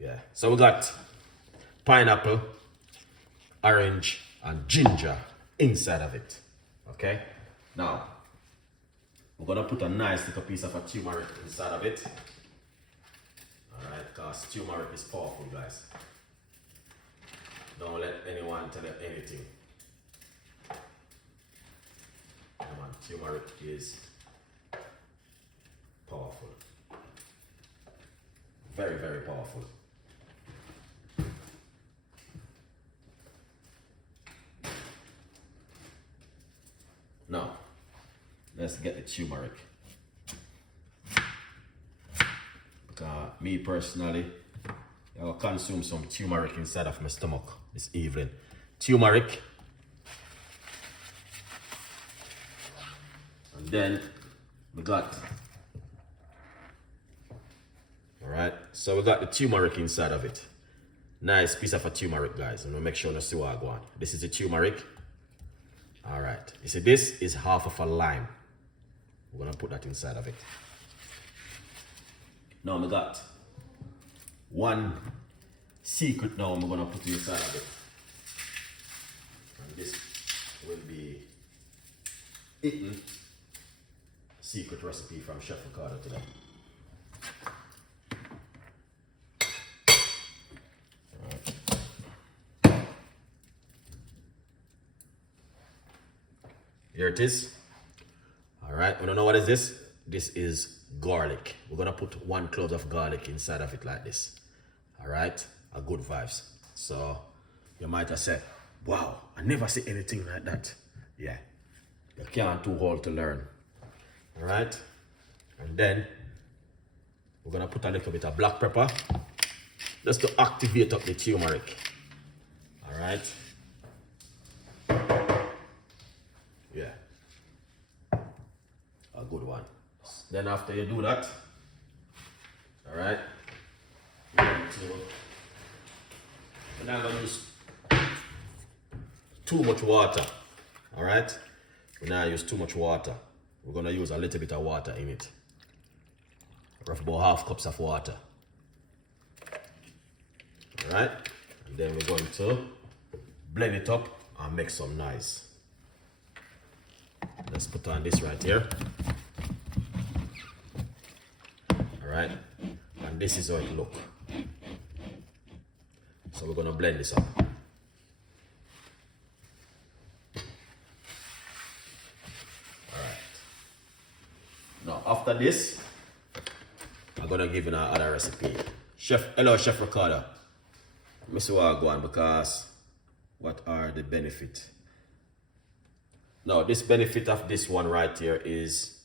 Yeah. So we got pineapple, orange, and ginger inside of it. Okay. Now we're gonna put a nice little piece of a turmeric inside of it. All right, because turmeric is powerful, guys. Don't let anyone tell you anything. Come on, turmeric is powerful. Very, very powerful. Now, let's get the turmeric. Because me personally, I will consume some turmeric inside of my stomach this evening. Turmeric. And then we got, alright, so we got the turmeric inside of it. Nice piece of a turmeric, guys. I'm gonna make sure you see what I go on. This is the turmeric. Alright, you see this is half of a lime. We're gonna put that inside of it. Now we got one secret now I'm gonna put inside of it. And this will be eaten secret recipe from Chef Ricardo today. Right. Here it is. All right, we don't know what is this. This is garlic. We're gonna put 1 clove of garlic inside of it like this. All right, a good vibes. So you might have said, wow, I never see anything like that. Yeah, you can't too old to learn. All right, and then we're gonna put a little bit of black pepper just to activate up the turmeric. All right, yeah, a good one. Then after you do that, all right, we're not gonna use too much water. All right, we're not use too much water. We're gonna use a little bit of water in it. Roughly about 1/2 cups of water. All right, and then we're going to blend it up and make some noise. Let's put on this right here. All right, and this is how it look. So we're gonna blend this up. Now after this, I'm gonna give you another recipe. Hello Chef Ricardo. Let me see what I go on because what are the benefits? Now this benefit of this one right here is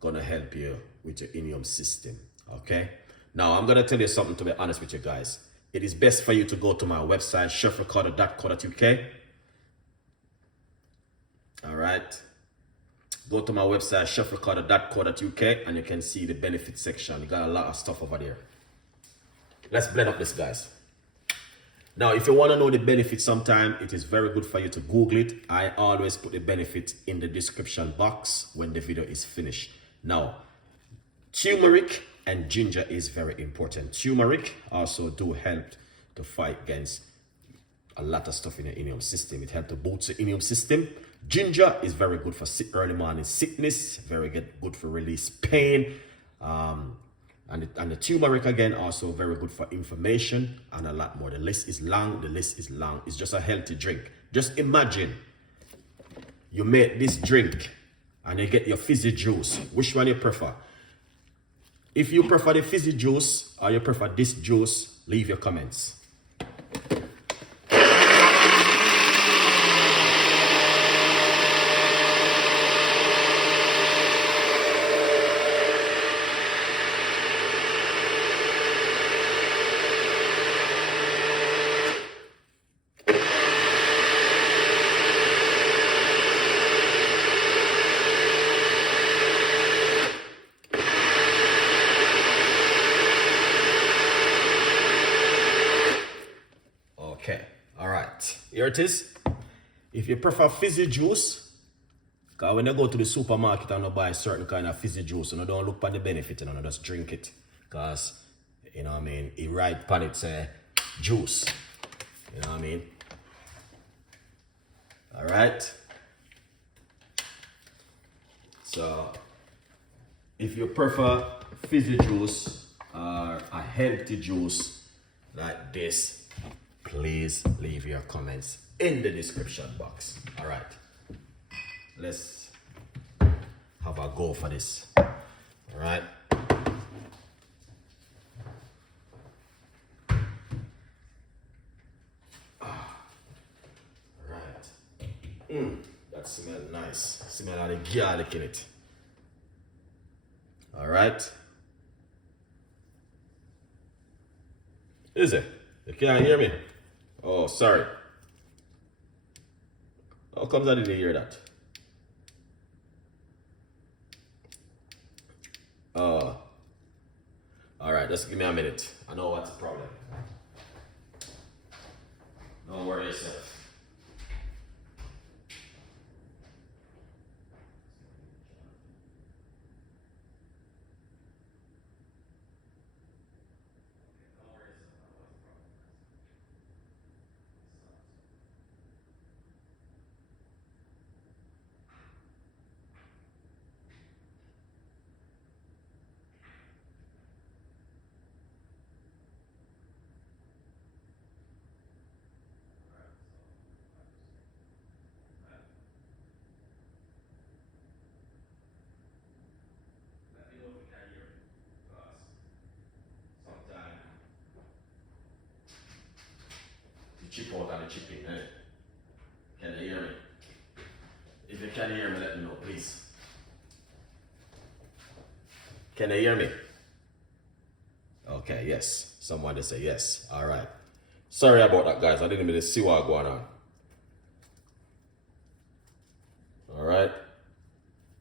gonna help you with your immune system. Okay. Now I'm gonna tell you something, to be honest with you guys. It is best for you to go to my website, chefricardo.co.uk. All right. Go to my website, chefricardo.co.uk, and you can see the benefit section. You got a lot of stuff over there. Let's blend up this, guys. Now, if you want to know the benefits sometime, it is very good for you to Google it. I always put the benefits in the description box when the video is finished. Now, turmeric and ginger is very important. Turmeric also do help to fight against a lot of stuff in the immune system. It helps to boost the immune system. Ginger is very good for early morning sickness, very good for release pain. And the turmeric again, also very good for inflammation and a lot more. The list is long, It's just a healthy drink. Just imagine you make this drink and you get your fizzy juice. Which one you prefer? If you prefer the fizzy juice or you prefer this juice, leave your comments. Okay, all right, here it is. If you prefer fizzy juice, because when you go to the supermarket and you buy certain kind of fizzy juice, and you don't look for the benefit, and you just drink it, because You know what I mean? He write pan it say juice. You know what I mean? All right. So if you prefer fizzy juice or a healthy juice like this, please leave your comments in the description box. All right. Let's have a go for this. All right. That smells nice. Smell of the garlic in it. All right. Is it? You can't hear me? Oh, sorry. How comes I didn't hear that? All right, just give me a minute. I know what's the problem. Don't worry yourself. Chip out and the chip in, eh? Can you hear me? If you can hear me, let me know, please. Can you hear me? Okay, yes. Someone just say yes. All right. Sorry about that, guys. I didn't even see what's going on. All right.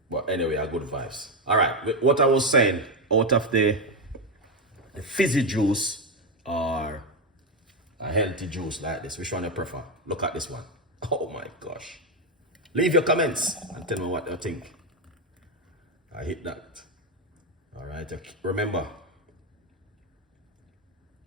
But anyway, good vibes. All right. What I was saying, out of the fizzy juice or a healthy juice like this, which one you prefer? Look at this one. Oh my gosh. Leave your comments and tell me what you think. I hit that. All right. Remember,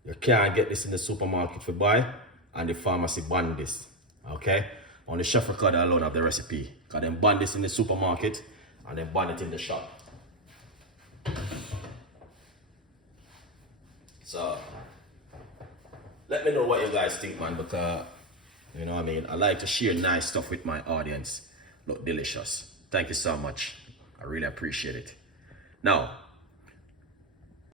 you can't get this in the supermarket for buy, and the pharmacy ban this. Okay? Only Chef Ricardo alone have the recipe. Because they ban this in the supermarket and they ban it in the shop. So let me know what you guys think, man, because you know what I mean, I like to share nice stuff with my audience. Look delicious. Thank you so much. I really appreciate it. Now,